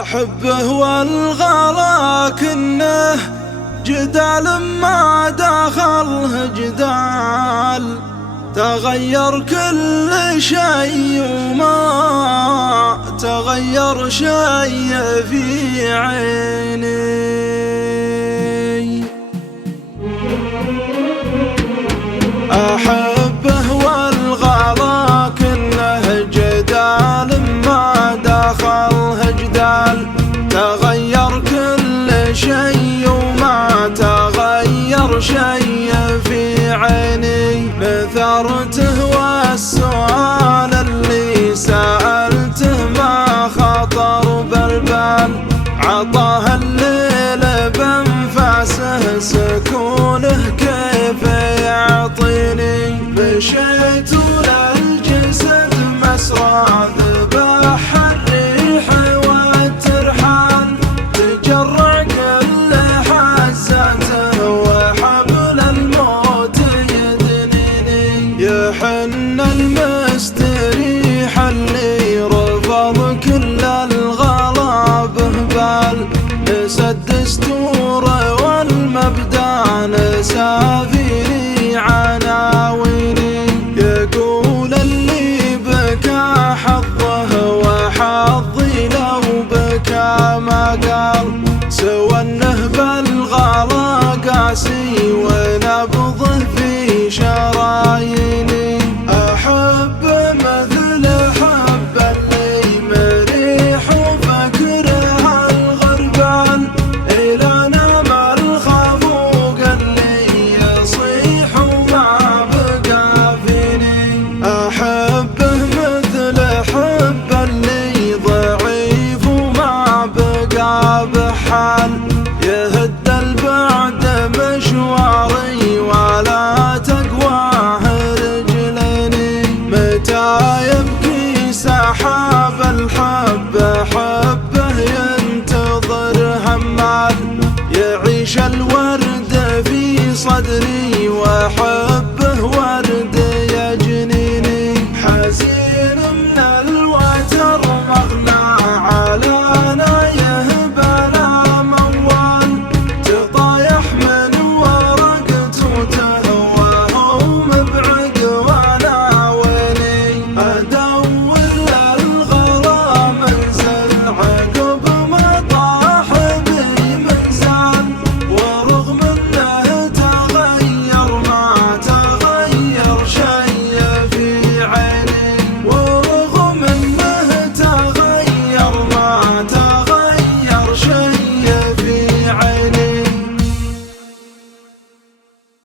أحبه والغلا كنه جدال ما دخله جدال، تغير كل شيء وما تغير شيء في عيني. أحبه والغلا كنه جدال ما دخله جدال، تغير كل شيء وما تغير شيء في عيني. بثرته والسؤال اللي سألته ما خطر بالبال، عطاه الليل بانفاسه سكونه كيف يعطيني. مشيت للجسد مسرى